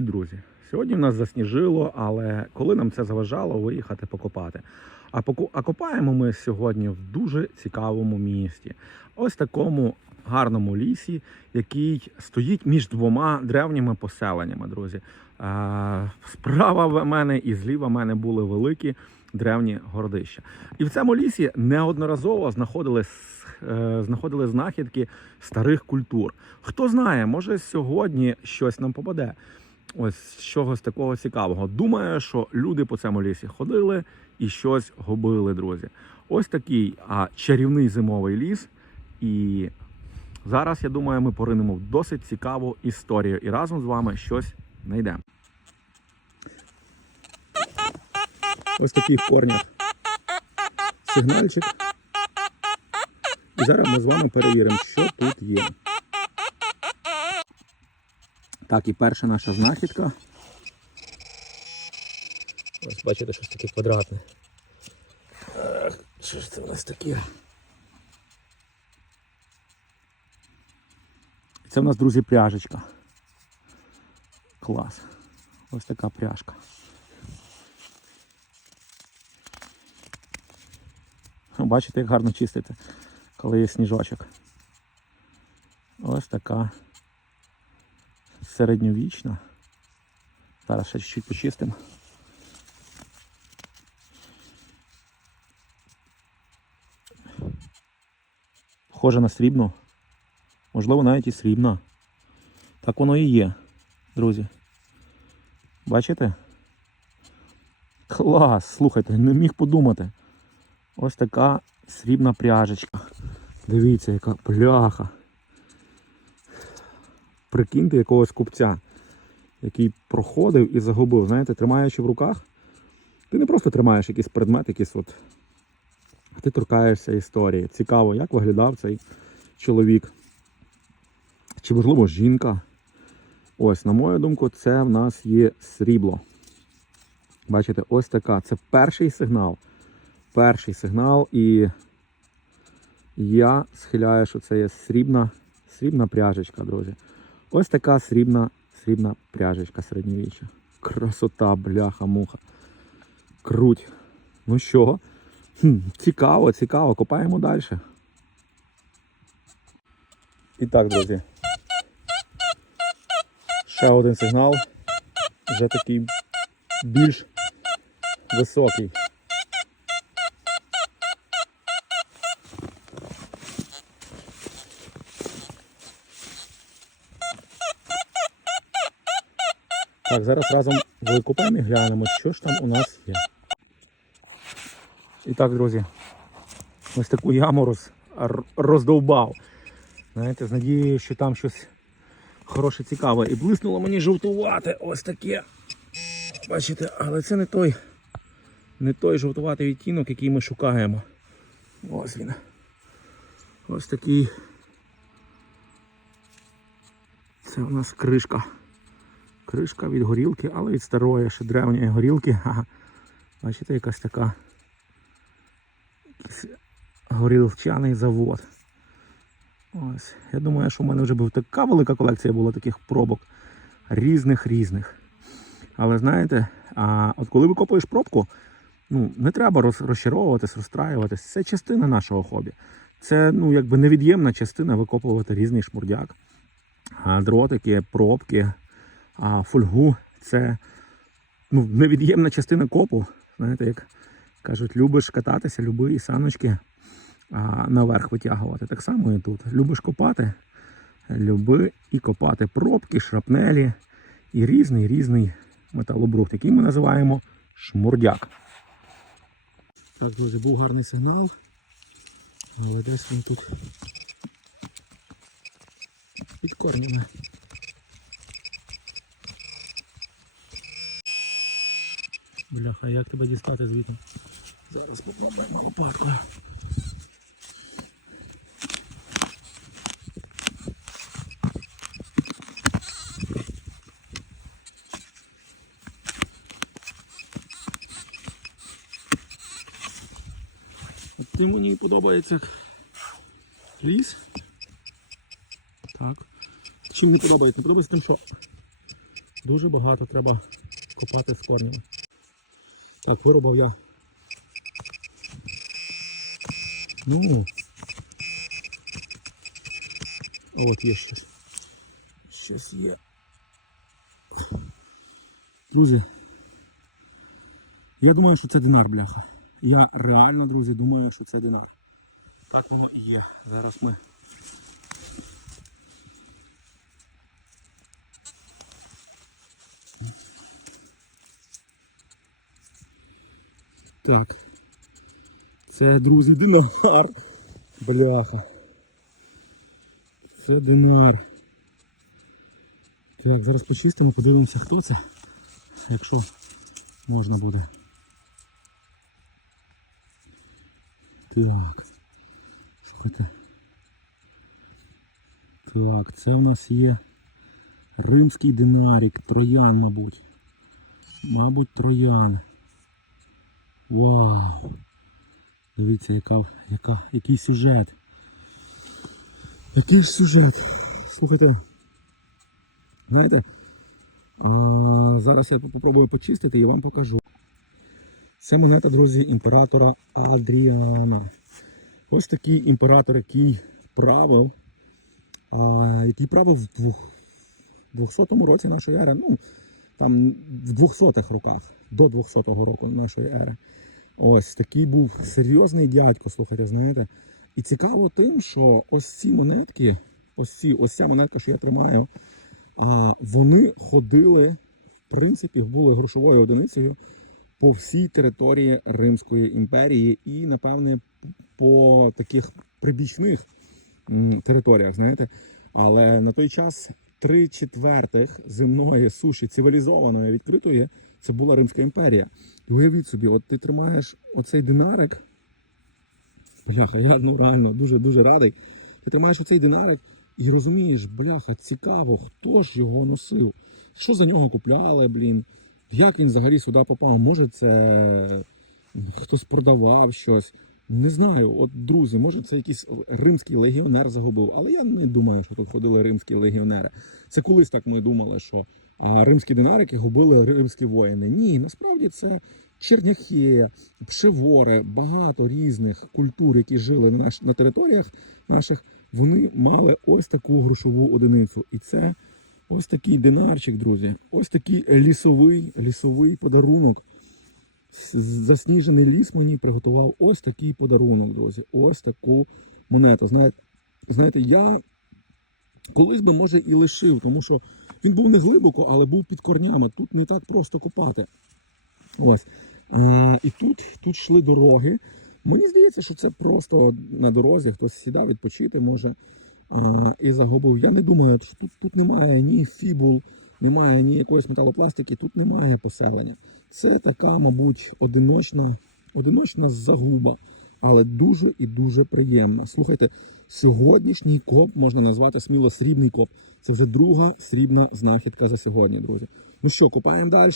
Привіт, друзі! Сьогодні в нас засніжило, але коли нам це заважало виїхати покопати? А поку... а копаємо ми сьогодні в дуже цікавому місті. Ось такому гарному лісі, який стоїть між двома древніми поселеннями, друзі. Справа в мене і зліва в мене були великі древні городища. І в цьому лісі неодноразово знаходили, е, знаходили знахідки старих культур. Хто знає, може сьогодні щось нам попаде. Ось з чогось такого цікавого. Думаю, що люди по цьому лісі ходили і щось губили, друзі. Ось такий а, чарівний зимовий ліс. І зараз, я думаю, ми поринемо в досить цікаву історію і разом з вами щось знайдемо. Ось такий в корнях сигнальчик. І зараз ми з вами перевіримо, що тут є. Так, і перша наша знахідка. Ось бачите, щось таке квадратне. Що ж це у нас таке? Це в нас, друзі, пряжечка. Клас. Ось така пряжка. Бачите, як гарно чистити, коли є сніжочок. Ось така середньовічна. Зараз ще чуть-чуть почистимо. Схоже на срібну. Можливо, навіть і срібна. Так воно і є, друзі. Бачите? Клас! Слухайте, не міг подумати. Ось така срібна пряжечка. Дивіться, яка пляха. Прикиньте якогось купця, який проходив і загубив. Знаєте, тримаючи в руках, ти не просто тримаєш якийсь предмет, якийсь от, а ти торкаєшся історії. Цікаво, як виглядав цей чоловік. Чи можливо жінка. Ось, на мою думку, це в нас є срібло. Бачите, ось така. Це перший сигнал. Перший сигнал, і я схиляю, що це є срібна, срібна пряжечка, друзі. Ось така срібна, срібна пряжечка середньовіччя. Красота, бляха, муха. Круть. Ну що? Хм, цікаво, цікаво. Копаємо далі. І так, друзі. Ще один сигнал. Вже такий більш високий. Так, зараз разом викупаємо і глянемо, що ж там у нас є. І так, друзі, ось таку яму роз, роздовбав. Знаєте, з надією, що там щось хороше цікаве. І блиснуло мені жовтувати. Ось таке. Бачите, але це не той, не той жовтуватий відтінок, який ми шукаємо. Ось він. Ось такий. Це у нас кришка. Кришка від горілки, але від старої, ще древньої горілки. Бачите, якась така якийсь горілчаний завод. Ось. Я думаю, що в мене вже був така велика колекція була таких пробок. Різних різних. Але знаєте, а от коли викопуєш пробку, ну, не треба роз, розчаровуватись, розстраюватись. Це частина нашого хобі. Це ну, якби невід'ємна частина викопувати різний шмурдяк. Дротики, пробки, а фольгу це ну, невід'ємна частина копу. Знаєте, як кажуть, любиш кататися, люби і саночки а, наверх витягувати. Так само і тут. Любиш копати, люби і копати пробки, шрапнелі і різний різний металобрухт, який ми називаємо шмурдяк. Так, друзі, був гарний сигнал. Але десь він тут під корнями. Бляха, як тебе дістати звідти? Зараз покладемо лопаткою. Тим мені подобається ліс. Так. Чим не подобається? Не подобається тим, що Дуже багато треба копати з корнями. Так, вирубав я. Ну. А от є щось. Щось є. Друзі. Я думаю, що це динар, бляха. Я реально, друзі, думаю, що це динар. Так воно і є. Зараз ми. Так. Це, друзі, динар. Бляха. Це динар. Так, зараз почистимо, подивимося, хто це. Якщо можна буде. Так. Слухайте. Так, це в нас є римський динарік, троян, мабуть. Мабуть, троян. Вау! Дивіться, яка, яка, який сюжет. Який ж сюжет. Слухайте. Знаєте, а, зараз я попробую почистити і вам покажу. Це монета, друзі, імператора Адріана. Ось такий імператор, який правив, а, який правив в 200 році нашої ери. Ну, там в 200-х роках, до 200-го року нашої ери. Ось такий був серйозний дядько, слухайте, знаєте. І цікаво тим, що ось ці монетки, ось ці, ось ця монетка, що я тримаю, а, вони ходили, в принципі, були грошовою одиницею по всій території Римської імперії і, напевне, по таких прибічних територіях, знаєте. Але на той час три четвертих земної суші цивілізованої відкритої це була Римська імперія. І уявіть собі, от ти тримаєш оцей динарик. Бляха, я ну реально дуже дуже радий. Ти тримаєш оцей динарик і розумієш, бляха, цікаво, хто ж його носив, що за нього купляли, блін. Як він взагалі сюди попав? Може, це хтось продавав щось. Не знаю, от друзі, може це якийсь римський легіонер загубив, але я не думаю, що тут ходили римські легіонери. Це колись так ми думали, що римські динарики губили римські воїни. Ні, насправді це черняхи, пшевори, багато різних культур, які жили на, наш, на територіях наших, вони мали ось таку грошову одиницю. І це ось такий динарчик, друзі. Ось такий лісовий, лісовий подарунок. Засніжений ліс мені приготував ось такий подарунок, друзі. Ось таку монету. Знаєте, знаєте, я колись би може і лишив, тому що він був не глибоко, але був під корнями. Тут не так просто копати. Ось. І тут, тут йшли дороги. Мені здається, що це просто на дорозі хтось сідав відпочити може і загубив. Я не думаю, що тут, тут немає ні фібул, немає ні якоїсь металопластики, тут немає поселення. Це така, мабуть, одиночна, одиночна загуба, але дуже і дуже приємна. Слухайте, сьогоднішній коп можна назвати сміло срібний коп. Це вже друга срібна знахідка за сьогодні, друзі. Ну що, копаємо далі?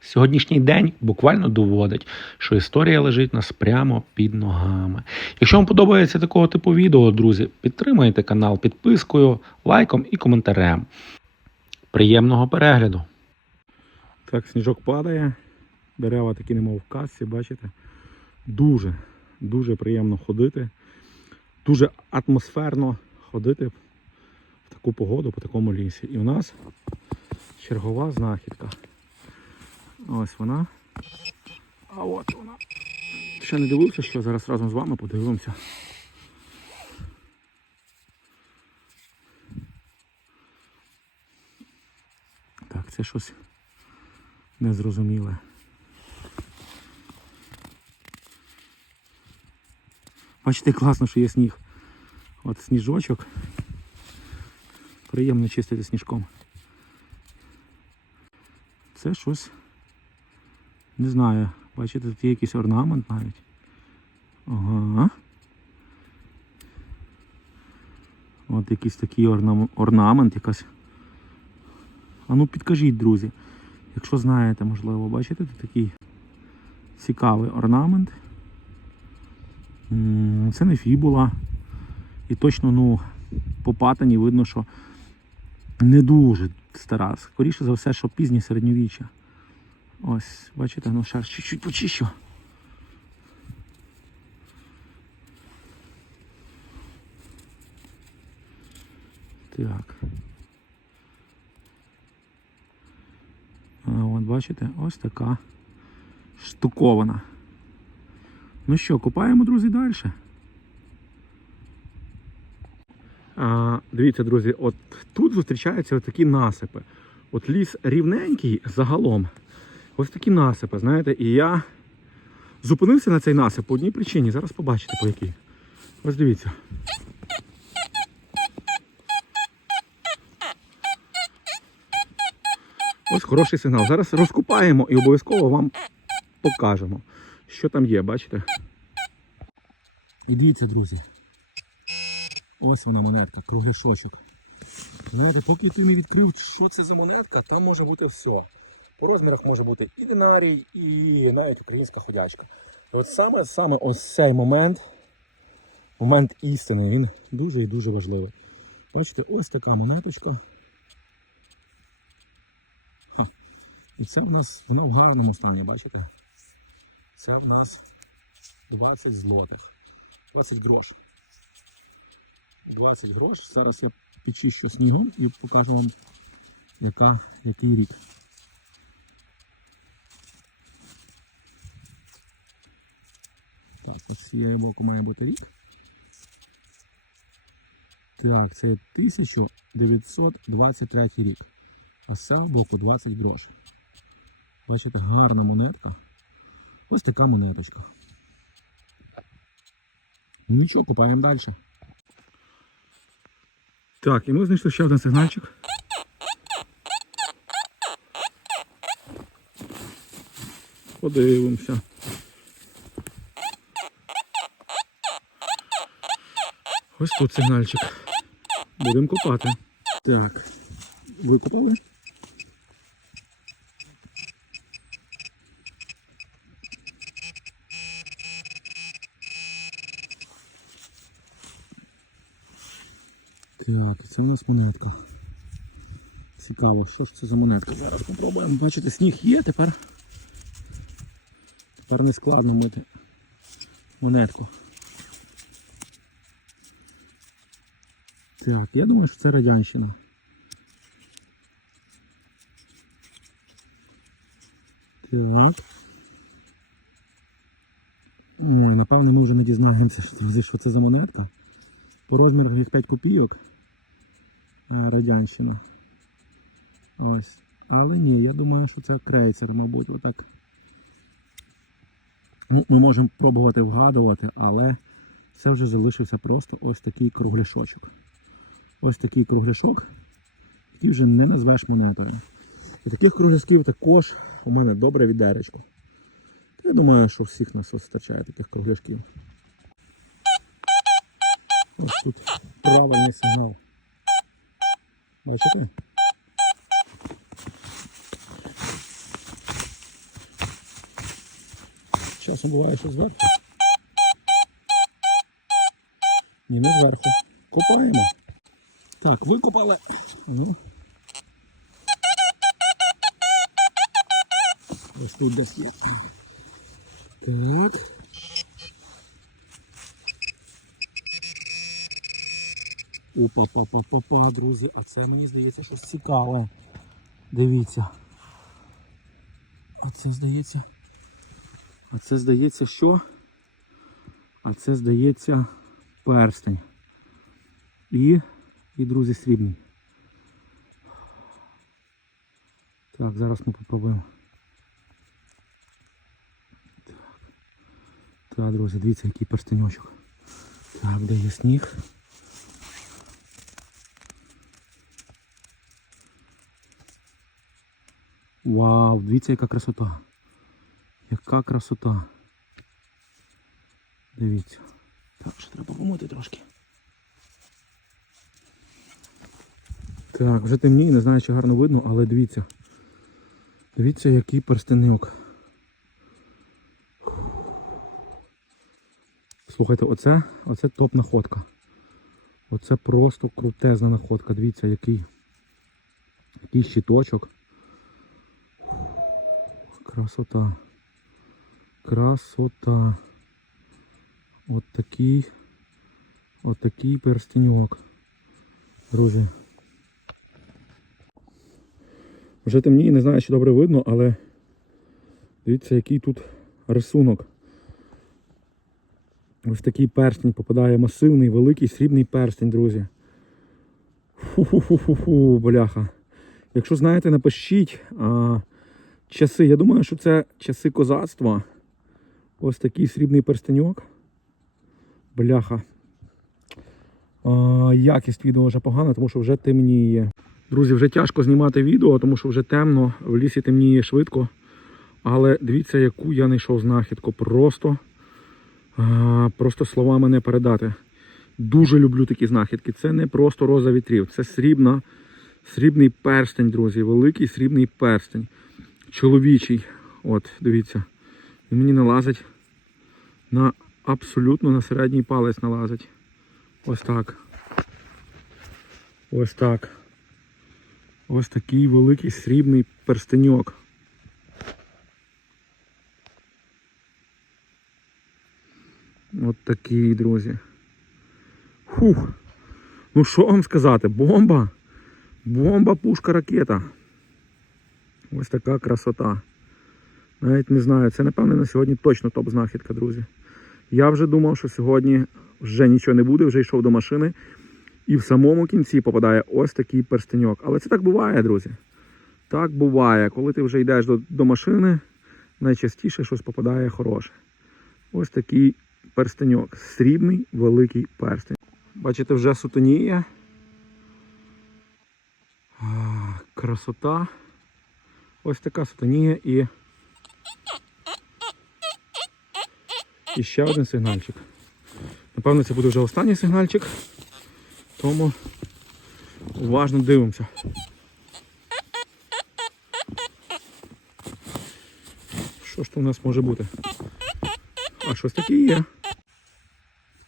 Сьогоднішній день буквально доводить, що історія лежить нас прямо під ногами. Якщо вам подобається такого типу відео, друзі, підтримайте канал підпискою, лайком і коментарем. Приємного перегляду! Так, сніжок падає, дерева такі немов в касці, бачите? Дуже, дуже приємно ходити. Дуже атмосферно ходити в таку погоду по такому лісі. І у нас чергова знахідка. Ось вона. А от вона. Ще не дивився, що зараз разом з вами подивимося. Так, це щось незрозуміле. Бачите, класно, що є сніг. От сніжочок. Приємно чистити сніжком. Це щось. Не знаю. Бачите, тут є якийсь орнамент навіть. Ага. От якийсь такий орнам- орнамент якась. А ну підкажіть, друзі, якщо знаєте, можливо, бачите, тут такий цікавий орнамент. Це не фібула. І точно, ну, по патині видно, що не дуже стара. Скоріше за все, що пізнє середньовіччя. Ось, бачите, ну ще чуть-чуть почищу. Так. От бачите, ось така штукована. Ну що, купаємо, друзі, далі. А, дивіться, друзі, от тут зустрічаються ось такі насипи. От ліс рівненький загалом. Ось такі насипи, знаєте, і я зупинився на цей насип по одній причині. Зараз побачите по якій. Ось дивіться. Ось хороший сигнал. Зараз розкупаємо і обов'язково вам покажемо, що там є, бачите? І дивіться, друзі. Ось вона монетка, кругляшочок. Знаєте, поки ти не відкрив, що це за монетка, то може бути все. По розмірах може бути і динарій, і навіть українська ходячка. І от саме, саме ось цей момент, момент істини, він дуже і дуже важливий. Бачите, ось така монеточка. І це в нас вона в гарному стані, бачите? Це в нас 20 злотих. 20 грош. 20 грош. Зараз я підчищу снігом і покажу вам, яка, який рік. Так, ось цієї боку має бути рік. Так, це 1923 рік. А з цього боку 20 грош. Бачите, гарна монетка. Ось така монеточка. Нічого, купаємо далі. Так, і ми знайшли ще один сигнальчик. Подивимося. Ось тут сигнальчик. Будемо копати. Так, викопали. Так, це в нас монетка. Цікаво, що ж це за монетка? Зараз попробуємо. Бачите, сніг є, тепер. Тепер не складно мити монетку. Так, я думаю, що це радянщина. Так. Ой, напевно, ми вже не дізнаємося, що це за монетка. По розмірах їх 5 копійок. Е, Радянщина. Ось. Але ні, я думаю, що це крейсер, мабуть, отак. Ну, ми можемо пробувати вгадувати, але це вже залишився просто ось такий кругляшочок. Ось такий кругляшок, який вже не назвеш монетою. І таких кругляшків також у мене добре відеречко. Я думаю, що всіх нас вистачає таких кругляшків. Ось тут правильний сигнал. Бачите? Часом буває, що зверху. Ні, не зверху. Копаємо. Так, викопали. Ну. Ось тут десь є. Так. Опа па па па па друзі, а це мені здається щось цікаве. Дивіться. А це здається. А це здається що? А це здається перстень. І, і друзі, срібний. Так, зараз ми попробуємо. Так. Так, друзі, дивіться, який перстеньочок. Так, де сніг. Вау, дивіться, яка красота. Яка красота. Дивіться. Так, ще треба помити трошки. Так, вже темніє, не знаю, чи гарно видно, але дивіться. Дивіться, який перстеньок. Слухайте, оце, оце топ находка. Оце просто крутезна находка. Дивіться, який. Такий щиточок. Красота. Красота. От такий. От такий перстеньок. Друзі. Вже темніє, не знаю, чи добре видно, але дивіться, який тут рисунок. Ось такий перстень попадає масивний, великий срібний перстень, друзі. Фу-фу-фу-фу-фу, бляха. Якщо знаєте, напишіть а, часи. Я думаю, що це часи козацтва. Ось такий срібний перстеньок. Бляха. А, якість відео вже погана, тому що вже темніє. Друзі, вже тяжко знімати відео, тому що вже темно, в лісі темніє швидко. Але дивіться, яку я знайшов знахідку. Просто, а, просто словами не передати. Дуже люблю такі знахідки. Це не просто роза вітрів, це срібна, срібний перстень, друзі. Великий срібний перстень. Чоловічий. От, дивіться. Він мені налазить на абсолютно на середній палець налазить. Ось так. Ось так. Ось такий великий срібний перстеньок. От такий, друзі. Фух. Ну що вам сказати? Бомба. Бомба, пушка, ракета. Ось така красота. Навіть не знаю, це напевне на сьогодні точно топ-знахідка, друзі. Я вже думав, що сьогодні вже нічого не буде, вже йшов до машини. І в самому кінці попадає ось такий перстеньок. Але це так буває, друзі. Так буває. Коли ти вже йдеш до, до машини, найчастіше щось попадає хороше. Ось такий перстеньок. Срібний великий перстень. Бачите, вже сутоніє. Красота. Ось така сутоніє і. І ще один сигнальчик. Напевно, це буде вже останній сигнальчик. Тому уважно дивимося. Що ж то у нас може бути? А щось таке є.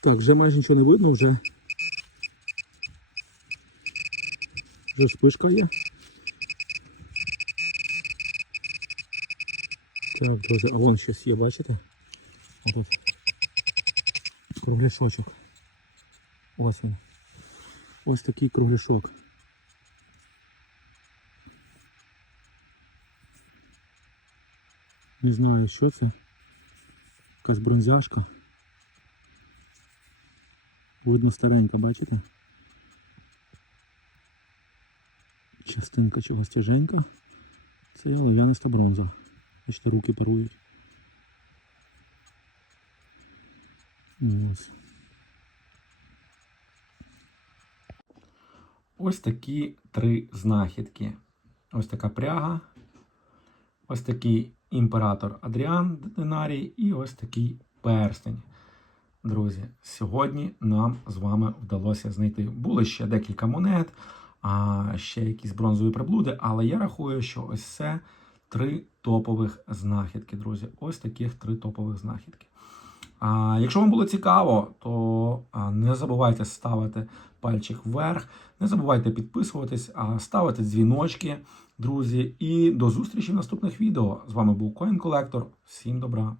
Так, вже майже нічого не видно, вже. Вже спишка є. Так, друзі, а вон щось є, бачите? А тут кругляшочок. Ось він. Ось такий кругляшок. Не знаю, що це. Якась бронзяшка. Видно старенька, бачите? Частинка чогось тяженька. Це олов'яниста бронза. Бачите, руки парують. Ось. Ось такі три знахідки. Ось така пряга, ось такий імператор Адріан Динарій і ось такий перстень. Друзі, сьогодні нам з вами вдалося знайти. Були ще декілька монет, а ще якісь бронзові приблуди, але я рахую, що ось це три топових знахідки, друзі. Ось таких три топових знахідки. А якщо вам було цікаво, то не забувайте ставити пальчик вверх, не забувайте підписуватись, а ставити дзвіночки, друзі. І до зустрічі в наступних відео. З вами був Coin Collector. Всім добра!